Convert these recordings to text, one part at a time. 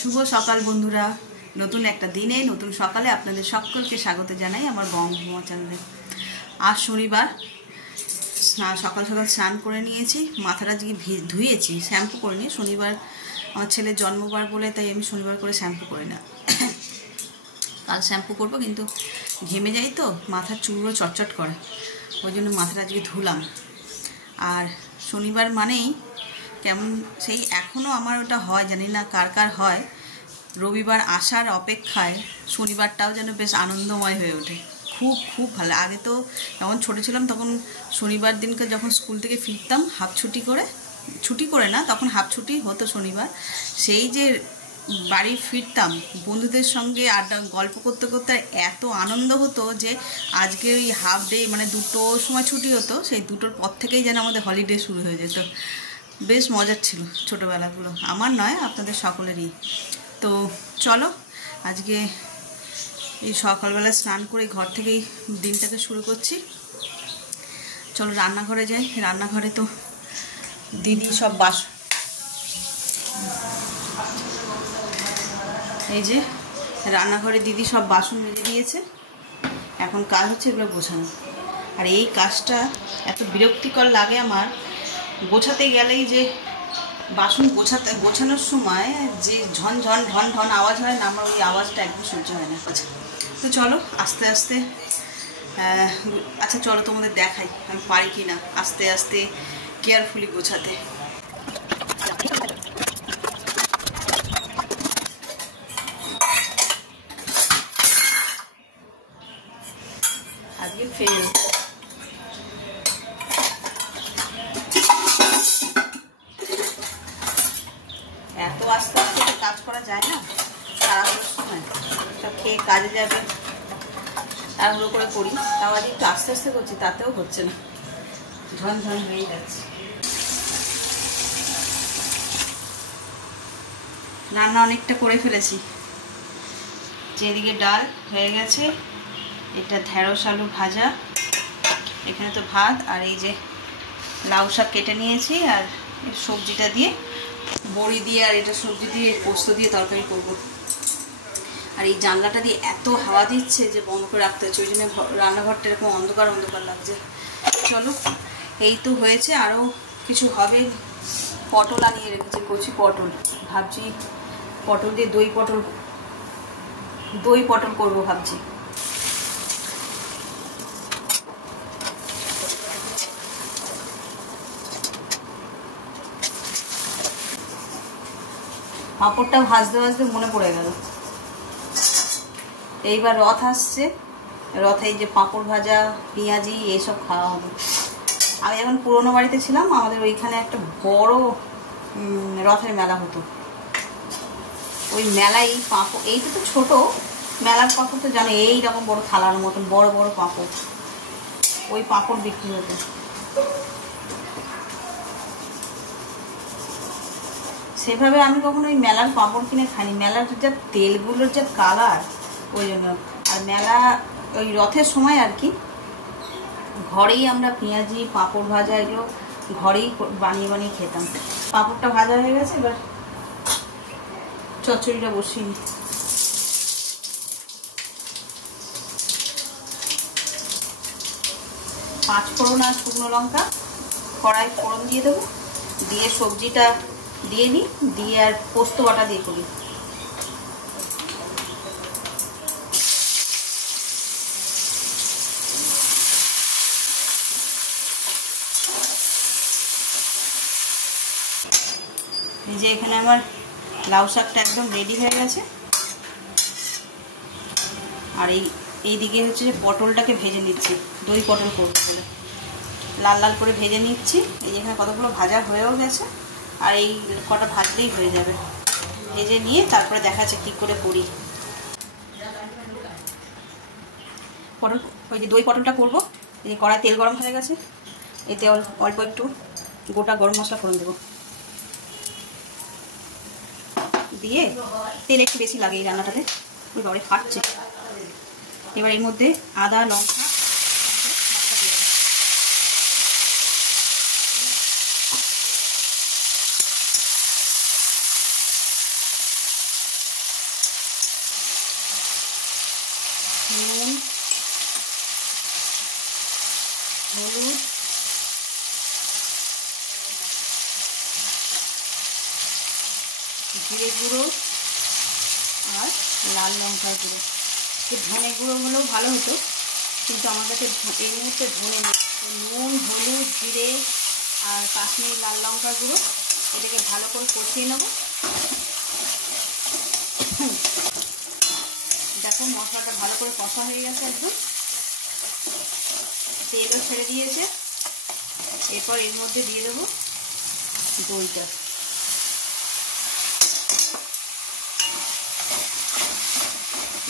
শুভ সকাল বন্ধুরা, নতুন একটা দিনে নতুন সকালে আপনাদের সকলকে স্বাগত জানাই আমার বঙ্গমা চ্যানেলে। আজ শনিবার, সকাল সকাল স্নান করে নিয়েছি, মাথাটা ধুয়েছি, শ্যাম্পু করে নিয়ে। শনিবার আমার ছেলের জন্মবার বলে তাই আমি শনিবার করে শ্যাম্পু করি না। কাল শ্যাম্পু করবো, কিন্তু ঘেমে যাই তো মাথার চুলগুলো চটচট করে, ওই জন্য মাথাটা আজকে ধুলাম। আর শনিবার মানেই কেমন সেই এখনও আমার ওটা হয়, জানি না কার কার হয়, রবিবার আসার অপেক্ষায় শনিবারটাও যেন বেশ আনন্দময় হয়ে ওঠে। খুব খুব ভালো। আগে তো যখন ছোটো ছিলাম তখন শনিবার দিনকে যখন স্কুল থেকে ফিরতাম হাফ ছুটি করে না, তখন হাফ ছুটি হতো শনিবার, সেই যে বাড়ি ফিরতাম বন্ধুদের সঙ্গে আড্ডা গল্প করতে করতে এত আনন্দ হতো যে আজকে ওই হাফ ডে মানে 2টোর সময় ছুটি হতো, সেই 2টোর পর থেকেই যেন আমাদের হলিডে শুরু হয়ে যেত। বেশ মজার ছিল ছোটোবেলাগুলো, আমার নয় আপনাদের সকলেরই। তো চলো আজকে এই সকালবেলা স্নান করে ঘর থেকেই দিনটাকে শুরু করছি। চলো রান্নাঘরে যাই। রান্নাঘরে তো দিদি সব এই যে রান্নাঘরে দিদি সব বাসন মেজে দিয়েছে, এখন কাজ হচ্ছে এগুলো গোছানো। আর এই কাজটা এত বিরক্তিকর লাগে আমার, গোছাতে গেলেই যে বাসন গোছানোর সময় যে ঝনঝন ঢন ঢন আওয়াজ হয় না, আমার ওই আওয়াজটা একদম সহ্য হয় না। তো চলো আস্তে আস্তে, আচ্ছা চলো তোমাদের দেখাই আমি পারি কি না আস্তে আস্তে কেয়ারফুলি গোছাতে। আজকে ফেল। এত আস্তে আস্তে কাজ করা যায় না, তাড়াহুড়োর সময় সব খেয়ে কাজে যাবে, তাড়াহুড়ো করে করি, তাও আজ একটু আস্তে আস্তে করছি, তাতেও হচ্ছে না, ঝনঝন হয়ে যাচ্ছে। রান্না অনেকটা করে ফেলেছি, যেদিকে ডাল হয়ে গেছে, এটা ঢেঁড়স আলু ভাজা, এখানে তো ভাত, আর এই যে লাউ শাক কেটে নিয়েছি, আর সবজিটা দিয়ে বড়ি দিয়ে আর এটা সবজি দিয়ে পোস্ত দিয়ে তরকারি করবো। আর এই জানলাটা দিয়ে এত হাওয়া দিচ্ছে যে বন্ধ করে রাখতে হচ্ছে, ওই জন্য রান্নাঘরটা এরকম অন্ধকার অন্ধকার লাগছে। চলো এই তো হয়েছে, আরও কিছু হবে। পটল আনিয়ে রেখেছি, কচি পটল, ভাবছি পটল দিয়ে দই পটল করবো ভাবছি। পাঁপড়টা ভাজতে ভাজতে মনে পড়ে গেল, এইবার রথ আসছে, রথে এই যে পাঁপড় ভাজা পেঁয়াজি এইসব খাওয়া হবে। আমি যখন পুরোনো বাড়িতে ছিলাম আমাদের ওইখানে একটা বড় রথের মেলা হতো, ওই মেলায় এই পাঁপড়, এইটা তো ছোট মেলার পাঁপড় তো জানো এইরকম বড় থালার মতন বড় বড় পাঁপড়, ওই পাঁপড় বিক্রি হতো। সেভাবে আমি কখনো ওই মেলার পাঁপড় কিনে খাইনি, মেলার যা তেলগুলোর যা কালার, ওই জন্য। আর মেলা ওই রথের সময় আর কি ঘরেই আমরা পেঁয়াজি পাঁপড় ভাজা এগুলো ঘরেই বানিয়ে বানিয়ে খেতাম। পাঁপড়টা ভাজা হয়ে গেছে, এবার চচ্চড়িটা বসিয়ে নিই। 5 ফোড়ন আর শুকনো লঙ্কা কড়াই ফোড়ন দিয়ে দেবো, দিয়ে সবজিটা দিয়ে নিই, দিয়ে আর পোস্ত বাটা দিয়ে করি। এই যে এখানে আমার লাউ শাকটা একদম রেডি হয়ে গেছে, আর এইদিকে হচ্ছে যে পটলটাকে ভেজে নিচ্ছি, দই পটল করবো বলে লাল লাল করে ভেজে নিচ্ছি। এই এখানে কতগুলো ভাজা হয়েও গেছে, আর এই কটা ভাজলেই হয়ে যাবে। ভেজে নিয়ে তারপরে দেখা যাচ্ছে কী করে করি। পটল, ওই যে দই পটলটা করবো, এই যে কড়াই তেল গরম হয়ে গেছে, এতে অল্প একটু গোটা গরম মশলা ফোড়ন দেবো, দিয়ে তেল একটু বেশি লাগে এই রান্নাটাতে, ওই বাড়ি ফাটছে। এবার এর মধ্যে আদা লঙ্কা নুন, হলুদ, জিরে গুঁড়ো আর লাল লঙ্কার গুঁড়ো। ধনে গুঁড়ো হলেও ভালো হতো, কিন্তু আমার কাছে এই মুহূর্তে ধনে নেই। নুন, হলুদ, জিরে আর কাশ্মীরি লাল লঙ্কার গুঁড়ো, এটাকে ভালো করে কষিয়ে নেব। দেখো মশলাটা ভালো করে কষা হয়ে গেছে, একদম তেলও ছেড়ে দিয়েছে। এরপর এর মধ্যে দিয়ে দেবো দইটা।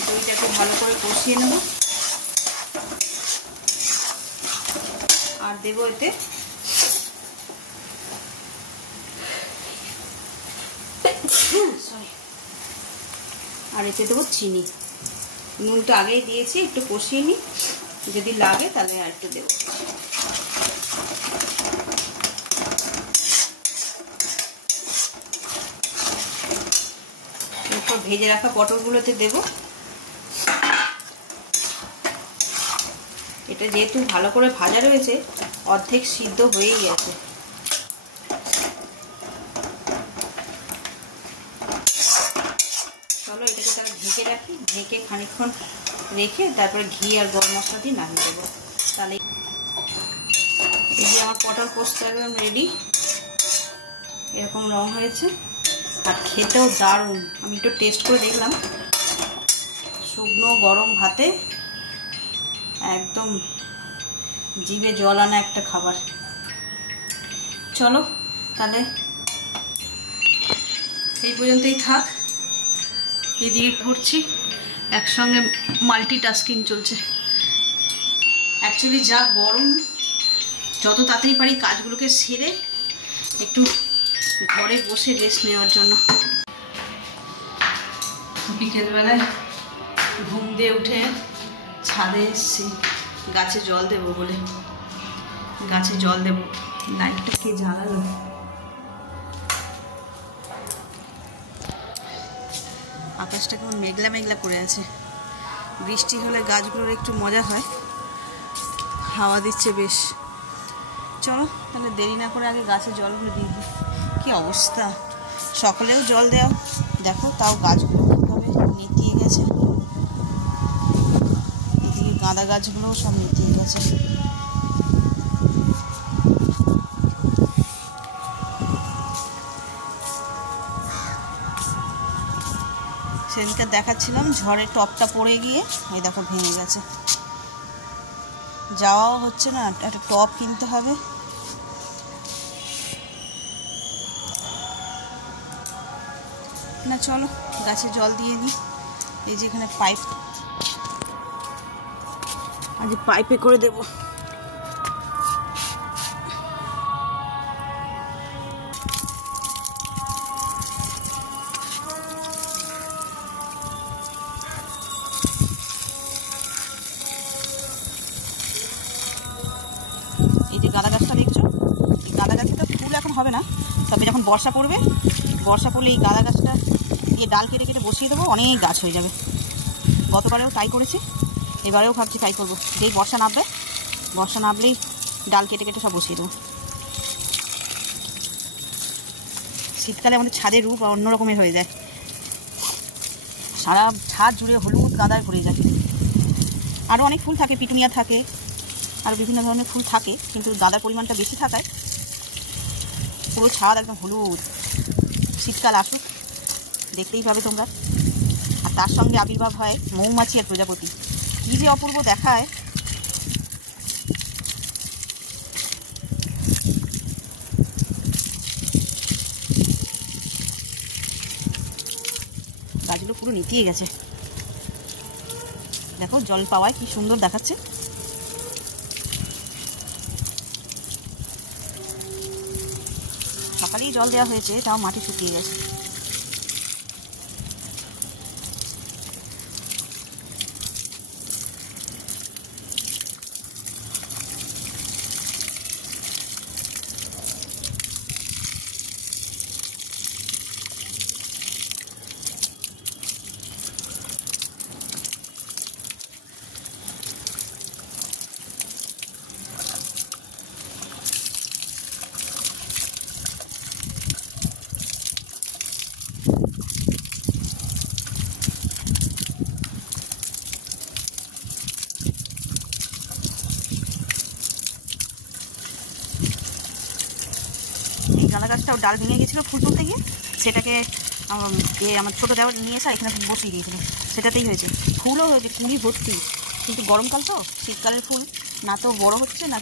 দইটাকে ভালো করে কষিয়ে নেব আর দেবো এতে দেবো চিনি। নুনটা আগেই দিয়েছি, একটু কষিয়ে নিই, যদি লাগে তাহলে আর একটু দেবো। এরপর ভেজে রাখা পটলগুলোতে দেবো। এটা যেহেতু ভালো করে ভাজা রয়েছে, অর্ধেক সিদ্ধ হয়েই গেছে। চলো এটাকে তাহলে ঢেকে রাখি, ঢেকে খানিকক্ষণ রেখে তারপরে ঘি আর গরম মশলা দিয়ে নামিয়ে দেবো। তাহলে এই যে আমার পটল পোস্ত একদম রেডি, এরকম রং হয়েছে আর খেতেও দারুণ। আমি একটু টেস্ট করে দেখলাম, শুকনো গরম ভাতে একদম জিভে জল আনা একটা খাবার। চলো তাহলে এই পর্যন্তই থাক। এদিকে করছি, একসঙ্গে মাল্টিটাস্কিং চলছে। অ্যাকচুয়ালি যা গরম, যত তাড়াতাড়ি পারি কাজগুলোকে সেরে একটু ঘরে বসে রেস্ট নেওয়ার জন্য। বিকেলবেলায় ঘুম দিয়ে উঠে ছাদে এসছি গাছে জল দেবো বলে। গাছে জল দেবো, লাইটটা কে জ্বালালো? আকাশটা কেমন মেঘলা মেঘলা করে আছে। বৃষ্টি হলে গাছগুলোর একটু মজা হয়, হাওয়া দিচ্ছে বেশ। চলো তাহলে দেরি না করে আগে গাছে জলগুলো দিয়ে দিই। কী অবস্থা, সকালেও জল দেওয়া, দেখো তাও গাছগুলো কীভাবে নেতিয়ে গেছে। এদিকে গাঁদা গাছগুলোও সব নেতিয়ে গেছে। সেদিনকে দেখাচ্ছিলাম ঝড়ে টপটা পড়ে গিয়ে এই দেখো ভেঙে গেছে। যাওয়াও হচ্ছে না, একটা টপ কিনতে হবে। না চলো গাছে জল দিয়ে দিই। এই যে এখানে পাইপ, আজ পাইপে করে দেবো। এই যে গাঁদা গাছটা দেখছো, এই গাঁদা গাছে তো ফুল এখন হবে না, তবে যখন বর্ষা পড়বে, বর্ষা পড়লে এই গাঁদা গাছটা দিয়ে ডাল কেটে কেটে বসিয়ে দেবো, অনেক গাছ হয়ে যাবে। গতবারেও তাই করেছি, এবারেও ভাবছি তাই করবো। যেই বর্ষা নামবে, বর্ষা নামলেই ডাল কেটে কেটে সব বসিয়ে দেবো। শীতকালে আমাদের ছাদের রূপ অন্য রকমের হয়ে যায়, সারা ছাদ জুড়ে হলুদ গাঁদায় ভরে যায়। আরও অনেক ফুল থাকে, পিটুনিয়া থাকে, আরও বিভিন্ন ধরনের ফুল থাকে, কিন্তু গাঁদার পরিমাণটা বেশি থাকায় পুরো ছাদ একদম হলুদ। শীতকাল আসুক, দেখতেই পাবে তোমরা। আর তার সঙ্গে আবির্ভাব হয় মৌমাছি আর প্রজাপতি, কী যে অপূর্ব দেখায়। গাছগুলো পুরো নিতিয়ে গেছে, দেখো জল পাওয়ায় কি সুন্দর দেখাচ্ছে। সকালেই জল দেওয়া হয়েছে, তাও মাটি শুকিয়ে গেছে। একটা ডাল ভেঙে গেছিলো ফুল তুলতে গিয়ে, সেটাকে আমার ছোটো দেওয়ার নিয়ে এসে এখানে বসিয়ে দিয়েছিলো, সেটাতেই হয়েছে। ফুলও হয়েছে কুড়ি ভর্তি, কিন্তু গরমকাল তো, শীতকালের ফুল না তো বড় হচ্ছে না।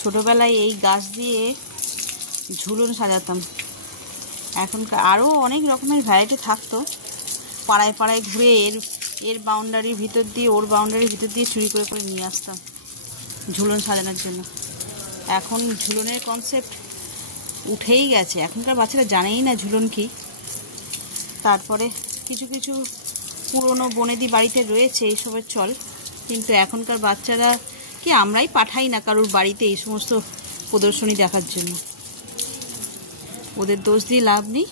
ছোটোবেলায় এই গাছ দিয়ে ঝুলন সাজাতাম, এখনকার আরও অনেক রকমের ভ্যারাইটি থাকতো। পাড়ায় পাড়ায় ঘুরে এর বাউন্ডারির ভিতর দিয়ে ওর বাউন্ডারির ভিতর দিয়ে চুরি করে করে নিয়ে আসতাম ঝুলন সাজানোর জন্য। এখন ঝুলনের কনসেপ্ট উঠেই গেছে, এখনকার বাচ্চারা জানেই না ঝুলন কী। তারপরে কিছু কিছু পুরনো বনেদি বাড়িতে রয়েছে এইসবের চল, কিন্তু এখনকার বাচ্চারা কি, আমরাই পাঠাই না কারোর বাড়িতে এই সমস্ত প্রদর্শনী দেখার জন্য। ওদের দোষ দিয়ে লাভ নেই,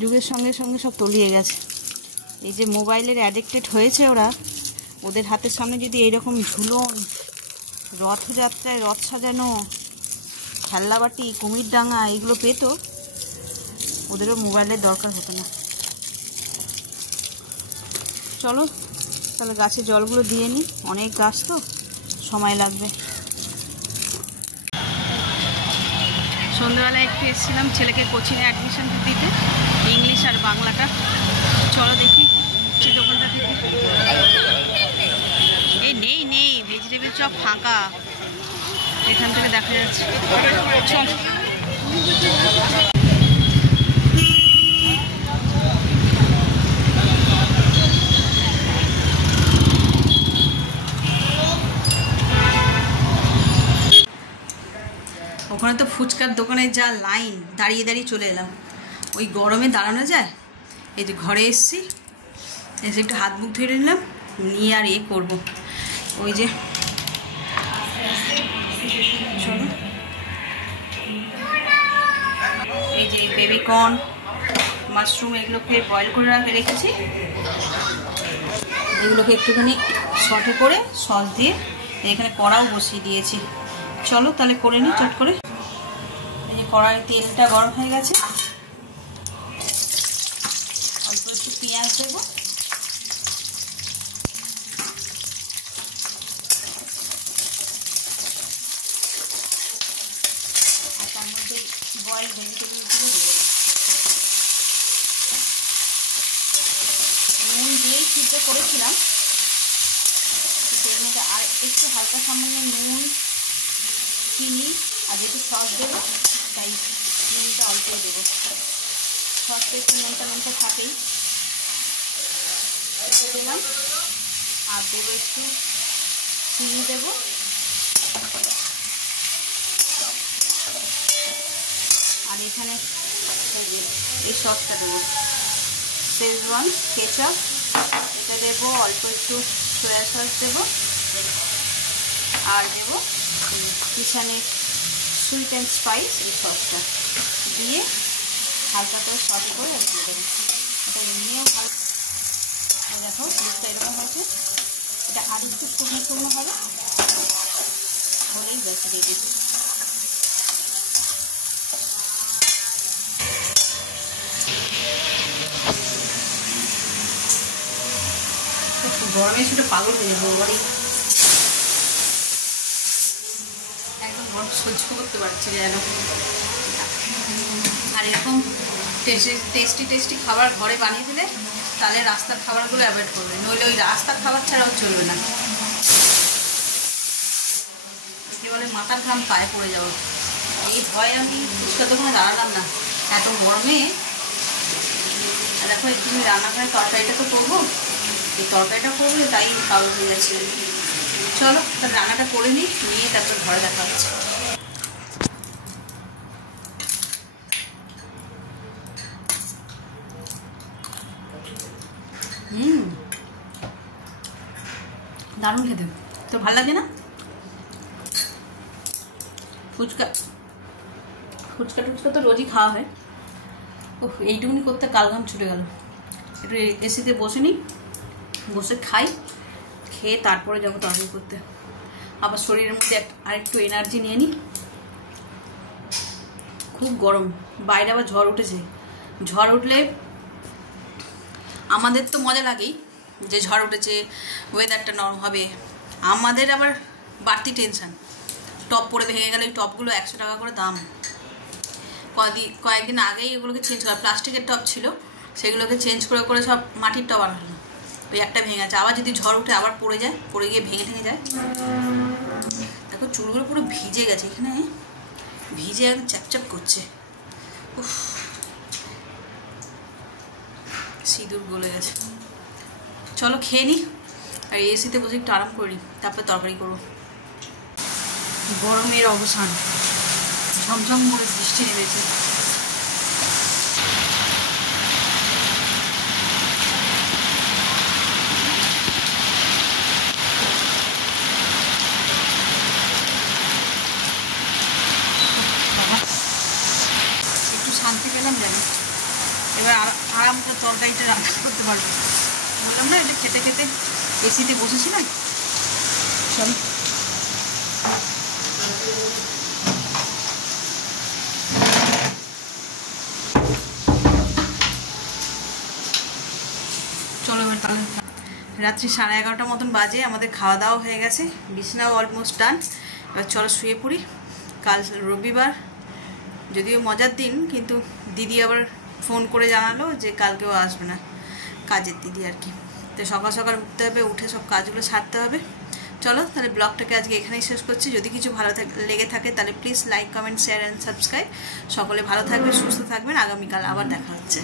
যুগের সঙ্গে সঙ্গে সব তলিয়ে গেছে। এই যে মোবাইলের অ্যাডিক্টেড হয়েছে ওরা, ওদের হাতের সামনে যদি এইরকম ঝুলন, রথযাত্রায় রথ সাজানো, খেলনাবাটি, কুমির ডাঙা এগুলো পেত, ওদেরও মোবাইলের দরকার হতো না। চলো তাহলে গাছে জলগুলো দিয়ে নিই, অনেক গাছ তো সময় লাগবে। সন্ধ্যাবেলায় একটু এসেছিলাম ছেলেকে কোচিংয়ে অ্যাডমিশন দিতে, ইংলিশ আর বাংলাটা। চলো দেখি সেই দোকানটা থেকে। এই নেই ভেজিটেবিল চপ ফাঁকা, এখান থেকে দেখা যাচ্ছে। চল ওখানে তো ফুচকার দোকানে যা লাইন, দাঁড়িয়ে দাঁড়িয়ে চলে এলাম। ওই গরমে দাঁড়ানো যায়? এই যে ঘরে এসছি, এসে একটু হাত মুখ ধুয়ে নিলাম, নিয়ে আর করবো। ওই যে চলো, এই যে বেবিকর্ন, মাশরুম এগুলোকে বয়েল করে রেখেছি, এগুলোকে একটুখানি সটে করে সস দিয়ে এখানে কড়াও বসিয়ে দিয়েছি। চলো তাহলে করে নিই চট করে। এই যে কড়াই তেলটা গরম হয়ে গেছে, অল্প একটু পেঁয়াজ দেবো, আর তার মধ্যে বয়েল ভেজিটেবলগুলো দেবো। নুন দিয়েই সিদ্ধ করেছিলাম, এর মধ্যে আর একটু হালকা সামান্য নুন, চিনি আর যেহেতু সস দেবো তাই নুনটা অল্পই দেবো। সসটা একটু নুনটা থাকেই, এটা দিলাম। আর দেবো একটু চিনি দেবো, আর এখানে এই সসটা দেবো, শেজওয়ান কেচাপ এটা দেবো, অল্প একটু সয়া সস দেবো, আর দেবো কিষানে সুইট অ্যান্ড স্পাইস এই সসটা দিয়ে হালকা করে সটে করে দিয়ে দেবো। এটা নিয়েও ভালো, দেখো লুকটা এরকম হয়েছে। এটা আর একটু শুকনো শুকনো হবে, হলেই বেশি রেডি। গরমে শুধু পাগল হয়ে যাবো, বাড়ি একদম গরম সহ্য করতে পারছি যেন। আর এরকম টেস্টি খাবার ঘরে বানিয়ে দিলে তাহলে রাস্তার খাবারগুলো অ্যাভয়েড করবে, নইলে ওই রাস্তার খাবার ছাড়াও চলবে না। একে বলে মাথার ঘাম পায়ে পড়ে যাবো, এই ভয়ে আমি ফুচকার দোকানে দাঁড়ালাম না এত গরমে। আর দেখো একটু রান্নাঘরে তরকারিটা তো করবো, এই তরকারিটা করবো তাই পাগল হয়ে যাচ্ছে। চলো তার রান্নাটা করে নিই, নিয়ে তারপর ঘরে দেখা হচ্ছে। দারুণ খেতে। তো ভালো লাগে না? ফুচকা ফুচকা টুচকা তো রোজই খাওয়া হয়। ও এইটুকুনি করতে কালঘাম ছুটে গেল। একটু এসিতে বসে নিই, বসে খাই, খেয়ে তারপরে যাবো তরকারি করতে। আবার শরীরের মধ্যে আরেকটু এনার্জি নিয়ে নিই। খুব গরম, বাইরে আবার ঝড় উঠেছে। ঝড় উঠলে আমাদের তো মজা লাগেই যে ঝড় উঠেছে, ওয়েদারটা নরম হবে। আমাদের আবার বাড়তি টেনশান, টপ পরে ভেঙে গেলে ওই টপগুলো 100 টাকা করে দাম। কয়েকদিন আগেই এগুলোকে চেঞ্জ করা, প্লাস্টিকের টপ ছিল, সেগুলোকে চেঞ্জ করে করে সব মাটির টপ আনলো। ওই একটা ভেঙে গেছে, আবার যদি ঝড় উঠে আবার পড়ে যায়, পড়ে গিয়ে ভেঙে ঠেঙে যায়। দেখো চুলগুলো পুরো ভিজে গেছে, এখানে ভিজে একদম চ্যাপচ্যাপ করছে। উফ, সিঁদুর গলে গেছে। চলো খেয়ে নিই, আর এসিতে বসে একটু আরাম করে নিই, তারপরে তরকারি করবো। গরমের অবসান, ঝমঝম করে বৃষ্টি নেমেছে। একটু শান্তি পেলাম জানি, এবার আরাম করে তরকারিটা রান্না করতে পারবো। বললাম না, এটা খেতে খেতে এসিতে বসেছিলাম। চলো চলো এবার তাহলে। রাত্রি 11:30 মতন বাজে, আমাদের খাওয়া দাওয়া হয়ে গেছে, বিছানাও অলমোস্ট ডান। এবার চলো শুয়ে পড়ি। কাল রবিবার, যদিও মজার দিন, কিন্তু দিদি আবার ফোন করে জানালো যে কালকেও আসবে না, কাজের দিদি আর কি। তো সকাল সকাল উঠতে হবে, উঠে সব কাজগুলো সারতে হবে। চলো তাহলে ব্লগটাকে আজকে এখানেই শেষ করছি। যদি কিছু ভালো লেগে থাকে তাহলে please like, comment, share and subscribe. সকলে ভালো থাকবেন, সুস্থ থাকবেন। আগামীকাল আবার দেখা হচ্ছে।